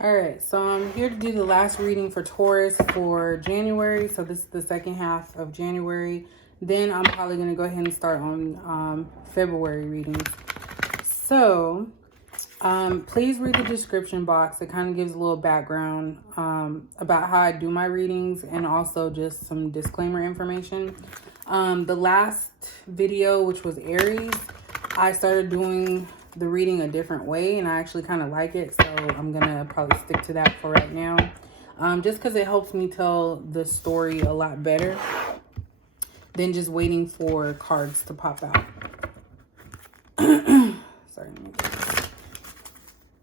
All right, so I'm here to do the last reading for Taurus for January. So this is the second half of January. Then I'm probably going to go ahead and start on February readings. So please read the description box. It kind of gives a little background about how I do my readings and also just some disclaimer information. The last video, which was Aries, I started doing the reading a different way and I actually kind of like it. So I'm going to probably stick to that for right now. Just because it helps me tell the story a lot better than just waiting for cards to pop out. Sorry.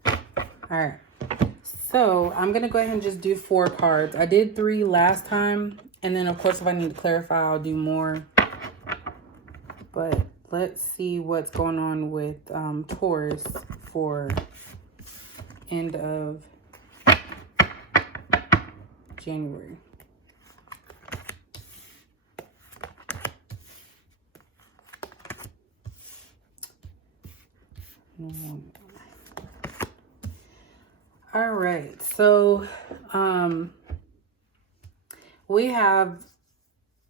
All right. So I'm going to go ahead and just do 4 cards. I did 3 last time. And then, of course, if I need to clarify, I'll do more. But let's see what's going on with Taurus for end of January. All right, so we have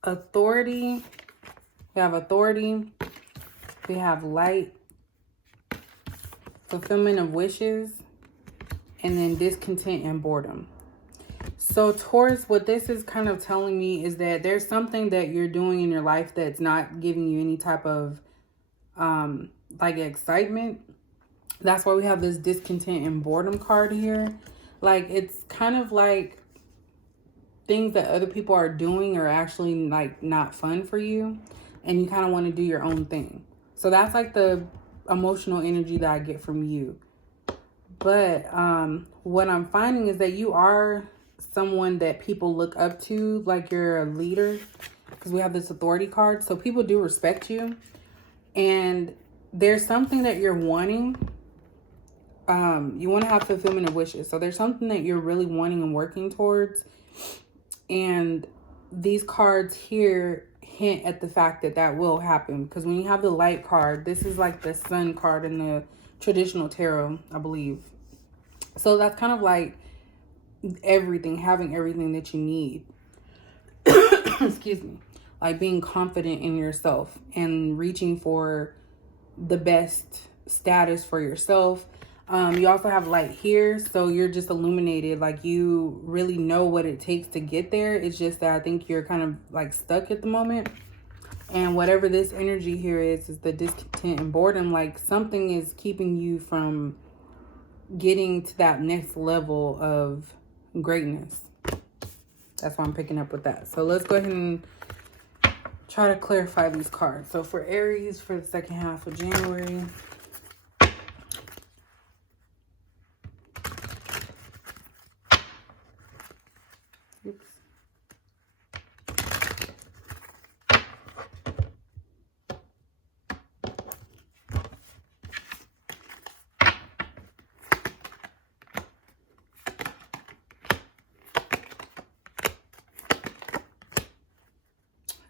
authority. We have light, fulfillment of wishes, and then discontent and boredom. So Taurus, what this is kind of telling me is that there's something that you're doing in your life that's not giving you any type of like excitement. That's why we have this discontent and boredom card here. Like, it's kind of like things that other people are doing are actually like not fun for you, and you kind of want to do your own thing. So that's like the emotional energy that I get from you. But what I'm finding is that you are someone that people look up to, like you're a leader, because we have this authority card. So people do respect you, and there's something that you're wanting. You want to have fulfillment of wishes. So there's something that you're really wanting and working towards. And these cards here hint at the fact that that will happen. Because when you have the light card, this is like the sun card in the traditional tarot, I believe. So that's kind of like everything, having everything that you need. Excuse me. Like being confident in yourself and reaching for the best status for yourself. You also have light here, so you're just illuminated. Like, you really know what it takes to get there. It's just that I think you're kind of like stuck at the moment. And whatever this energy here is the discontent and boredom. Like, something is keeping you from getting to that next level of greatness. That's why I'm picking up with that. So let's go ahead and try to clarify these cards. So for Aries, for the second half of January,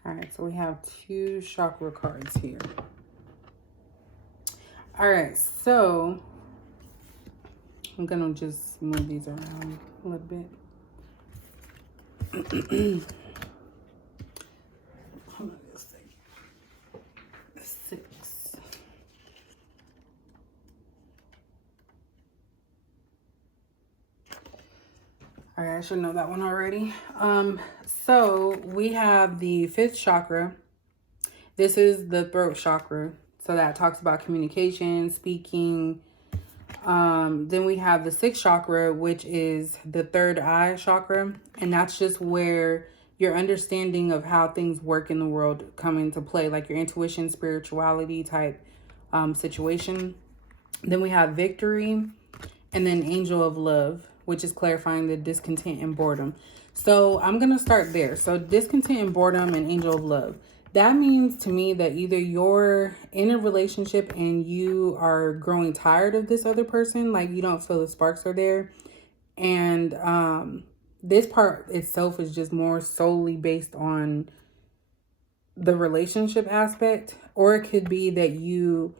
all right, so we have 2 chakra cards here. All right, so I'm gonna just move these around a little bit. Hold on a second. 6. All right, I should know that one already. So we have the 5th chakra. This is the throat chakra. So that talks about communication, speaking. Then we have the 6th chakra, which is the 3rd eye chakra. And that's just where your understanding of how things work in the world come into play, like your intuition, spirituality type situation. Then we have victory, and then angel of love, which is clarifying the discontent and boredom. So I'm going to start there. So discontent and boredom and angel of love. That means to me that either you're in a relationship and you are growing tired of this other person, like you don't feel the sparks are there. And this part itself is just more solely based on the relationship aspect. Or it could be that you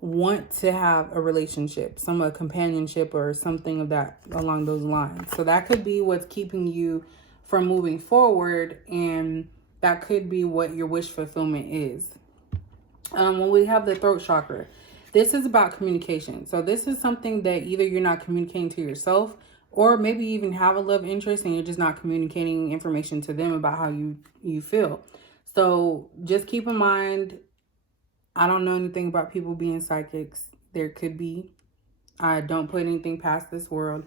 want to have a relationship, some a companionship or something of that along those lines. So that could be what's keeping you from moving forward, and that could be what your wish fulfillment is. When we have the throat chakra, this is about communication. So this is something that either you're not communicating to yourself, or maybe you even have a love interest and you're just not communicating information to them about how you feel. So just keep in mind, I don't know anything about people being psychics. There could be. I don't put anything past this world.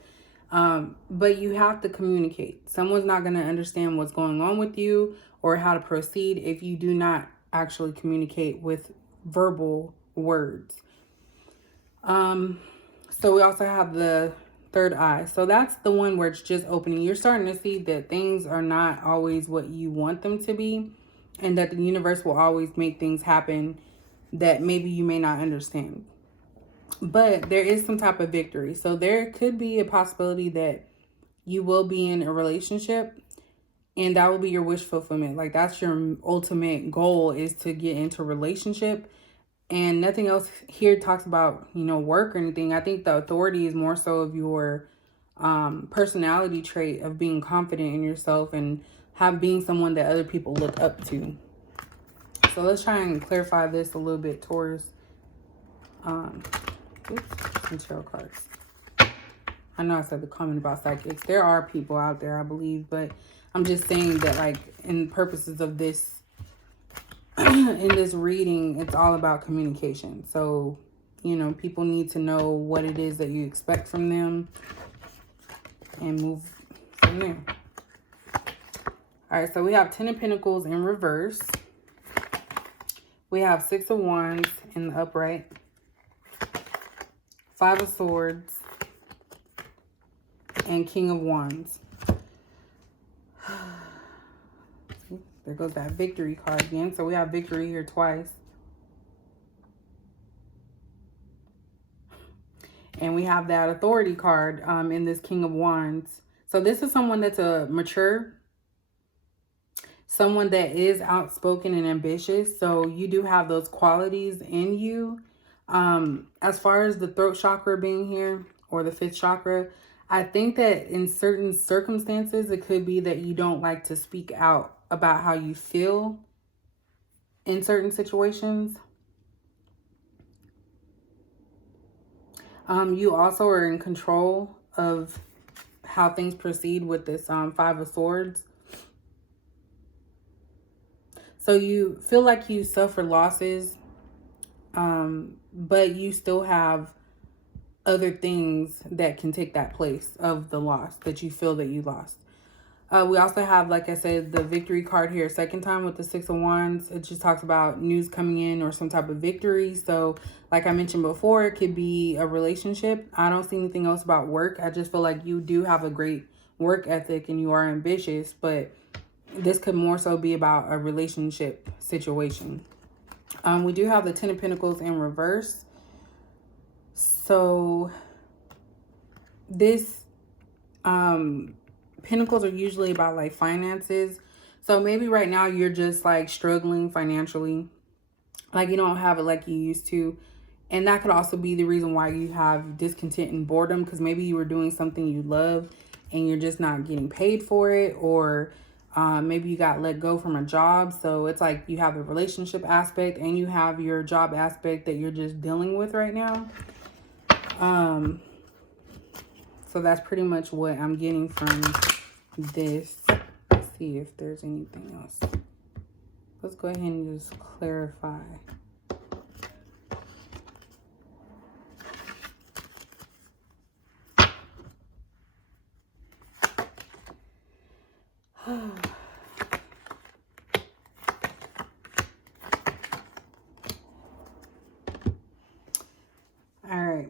But you have to communicate. Someone's not going to understand what's going on with you or how to proceed if you do not actually communicate with verbal words. So we also have the third eye. So that's the one where it's just opening. You're starting to see that things are not always what you want them to be, and that the universe will always make things happen that maybe you may not understand. But there is some type of victory. So there could be a possibility that you will be in a relationship, and that will be your wish fulfillment. Like, that's your ultimate goal, is to get into a relationship. And nothing else here talks about, work or anything. I think the authority is more so of your personality trait of being confident in yourself and being someone that other people look up to. So let's try and clarify this a little bit, Taurus. Some tarot cards. I know I said the comment about psychics. There are people out there, I believe, but I'm just saying that, like, in purposes of this, in this reading, it's all about communication. So, people need to know what it is that you expect from them and move from there. All right, so we have 10 of Pentacles in reverse. We have 6 of Wands in the upright. 5 of Swords. And King of Wands. There goes that victory card again. So we have victory here twice. And we have that authority card in this King of Wands. So this is someone that's a mature, someone that is outspoken and ambitious. So you do have those qualities in you. As far as the throat chakra being here, or the 5th chakra, I think that in certain circumstances, it could be that you don't like to speak out about how you feel in certain situations. You also are in control of how things proceed with this 5 of Swords. So you feel like you suffer losses, but you still have other things that can take that place of the loss that you feel that you lost. We also have, like I said, the victory card here, second time with the 6 of Wands. It just talks about news coming in or some type of victory. So like I mentioned before, it could be a relationship. I don't see anything else about work. I just feel like you do have a great work ethic and you are ambitious, but this could more so be about a relationship situation. We do have the 10 of Pentacles in reverse. So this Pentacles are usually about like finances. So maybe right now you're just like struggling financially, like you don't have it like you used to. And that could also be the reason why you have discontent and boredom, because maybe you were doing something you love and you're just not getting paid for it, or maybe you got let go from a job. So it's like you have the relationship aspect and you have your job aspect that you're just dealing with right now. So that's pretty much what I'm getting from this. Let's see if there's anything else. Let's go ahead and just clarify.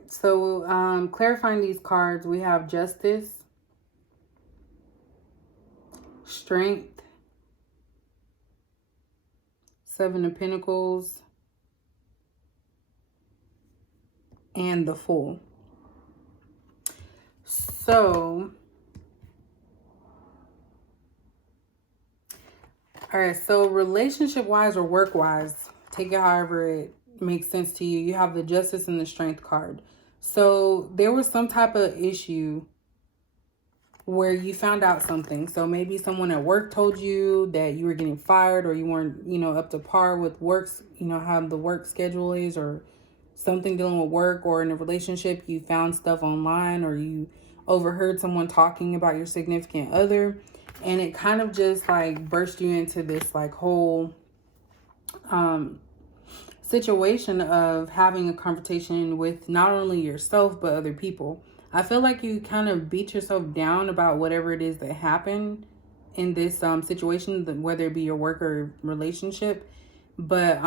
So clarifying these cards, we have Justice, Strength, 7 of Pentacles, and the Fool. So, all right, so relationship-wise or work-wise, take it however it makes sense to you. You have the Justice and the Strength card. So there was some type of issue where you found out something. So maybe someone at work told you that you were getting fired, or you weren't, up to par with works, how the work schedule is, or something dealing with work, or in a relationship, you found stuff online, or you overheard someone talking about your significant other. And it kind of just like burst you into this like whole situation of having a confrontation with not only yourself, but other people. I feel like you kind of beat yourself down about whatever it is that happened in this situation, whether it be your work or relationship. But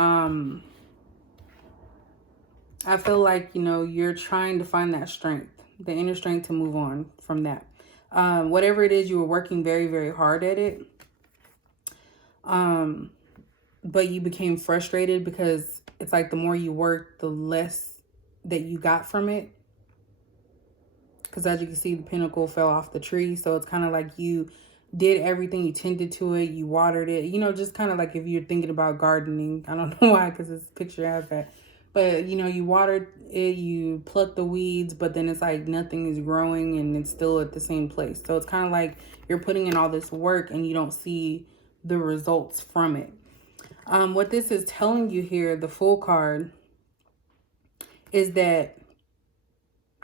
I feel like, you're trying to find that strength, the inner strength to move on from that. Whatever it is, you were working very, very hard at it. But you became frustrated because it's like the more you work, the less that you got from it. Because as you can see, the pinnacle fell off the tree. So it's kind of like you did everything, you tended to it, you watered it, just kind of like if you're thinking about gardening. I don't know why, because this picture has that. But, you watered it, you plucked the weeds, but then it's like nothing is growing and it's still at the same place. So it's kind of like you're putting in all this work and you don't see the results from it. What this is telling you here, the Fool card, is that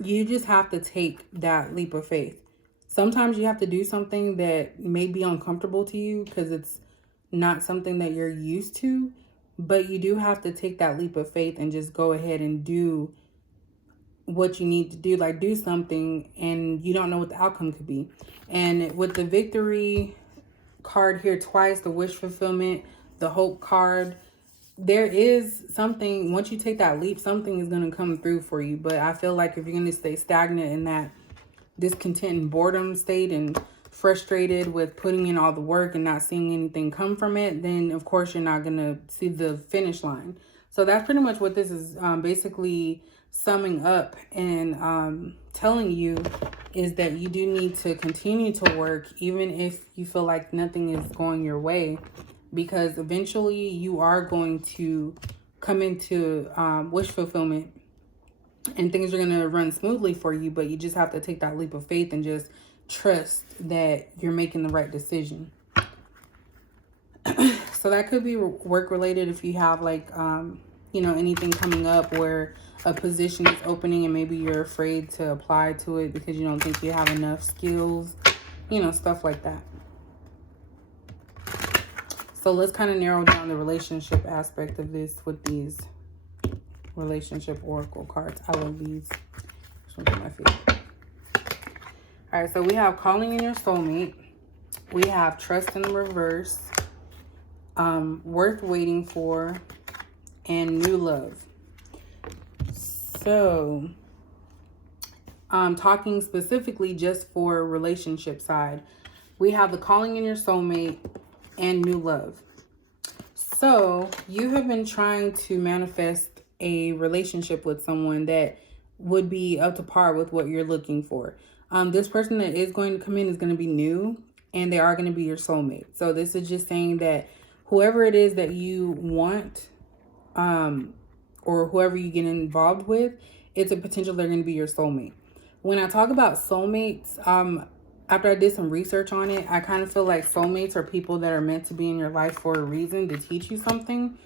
you just have to take that leap of faith. Sometimes you have to do something that may be uncomfortable to you because it's not something that you're used to, but you do have to take that leap of faith and just go ahead and do what you need to do, like do something, and you don't know what the outcome could be. And with the Victory card here twice, the wish fulfillment, the Hope card, there is something, once you take that leap, something is going to come through for you. But I feel like if you're going to stay stagnant in that discontent and boredom state and frustrated with putting in all the work and not seeing anything come from it, then of course you're not going to see the finish line. So that's pretty much what this is basically summing up and telling you, is that you do need to continue to work even if you feel like nothing is going your way, because eventually you are going to come into wish fulfillment and things are going to run smoothly for you. But you just have to take that leap of faith and just trust that you're making the right decision. So that could be work related if you have like, anything coming up where a position is opening and maybe you're afraid to apply to it because you don't think you have enough skills, stuff like that. So let's kind of narrow down the relationship aspect of this with these relationship oracle cards. I love these. This one's my favorite. All right, so we have calling in your soulmate. We have trust in the reverse, worth waiting for, and new love. So talking specifically just for relationship side, we have the calling in your soulmate and new love. So you have been trying to manifest a relationship with someone that would be up to par with what you're looking for. This person that is going to come in is going to be new, and they are going to be your soulmate. So this is just saying that whoever it is that you want, or whoever you get involved with, it's a potential they're going to be your soulmate. When I talk about soulmates, after I did some research on it, I kind of feel like soulmates are people that are meant to be in your life for a reason, to teach you something.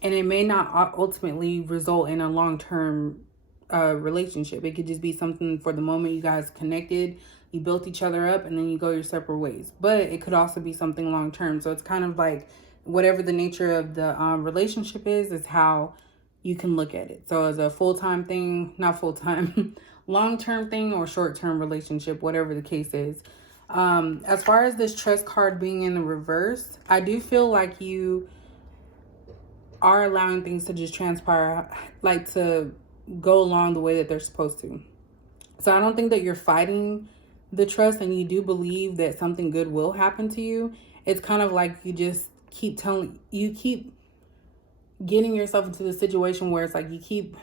And it may not ultimately result in a long-term relationship. It could just be something for the moment you guys connected, you built each other up, and then you go your separate ways. But it could also be something long-term. So it's kind of like whatever the nature of the relationship is how you can look at it. So as a full-time thing, not full-time, long-term thing, or short-term relationship, whatever the case is. As far as this trust card being in the reverse, I do feel like you are allowing things to just transpire, like to go along the way that they're supposed to. So I don't think that you're fighting the trust, and you do believe that something good will happen to you. It's kind of like you just keep getting yourself into the situation where it's like you keep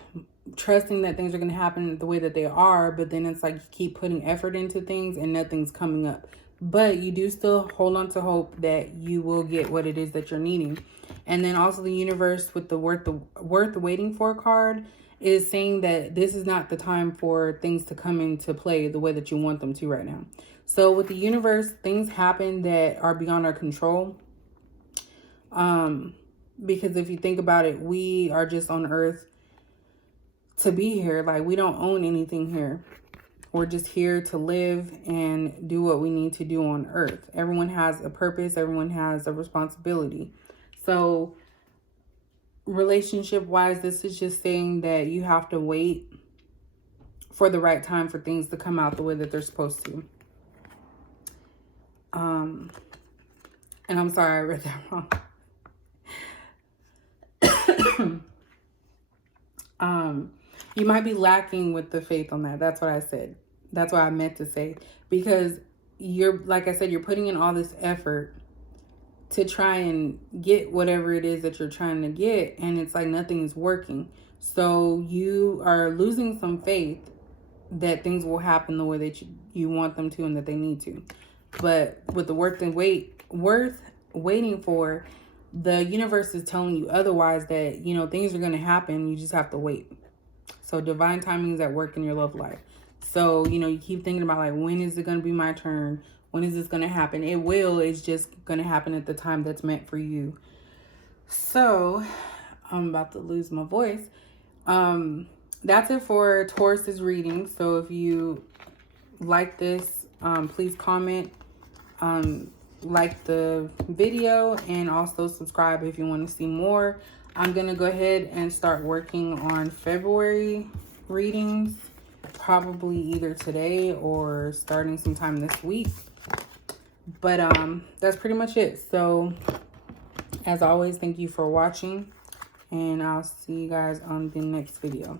trusting that things are going to happen the way that they are, but then it's like you keep putting effort into things and nothing's coming up. but you do still hold on to hope that you will get what it is that you're needing. And then also the universe with the worth waiting for card is saying that this is not the time for things to come into play the way that you want them to right now. So with the universe, things happen that are beyond our control. Because if you think about it, we are just on earth to be here. Like, we don't own anything here. We're just here to live and do what we need to do on earth. Everyone has a purpose. Everyone has a responsibility. So relationship wise, this is just saying that you have to wait for the right time for things to come out the way that they're supposed to. And I'm sorry I read that wrong. You might be lacking with the faith on that. That's what I said. That's what I meant to say. Because you're, like I said, you're putting in all this effort to try and get whatever it is that you're trying to get. And it's like nothing is working. So you are losing some faith that things will happen the way that you want them to and that they need to. But with the worth waiting for, the universe is telling you otherwise, that, you know, things are going to happen. You just have to wait. So divine timing is at work in your love life. So, you know, you keep thinking about, like, when is it going to be my turn? When is this going to happen? It will. It's just going to happen at the time that's meant for you. So I'm about to lose my voice. That's it for Taurus's reading. So if you like this, please comment, like the video, and also subscribe if you want to see more. I'm going to go ahead and start working on February readings, probably either today or starting sometime this week. But that's pretty much it. So as always, thank you for watching, and I'll see you guys on the next video.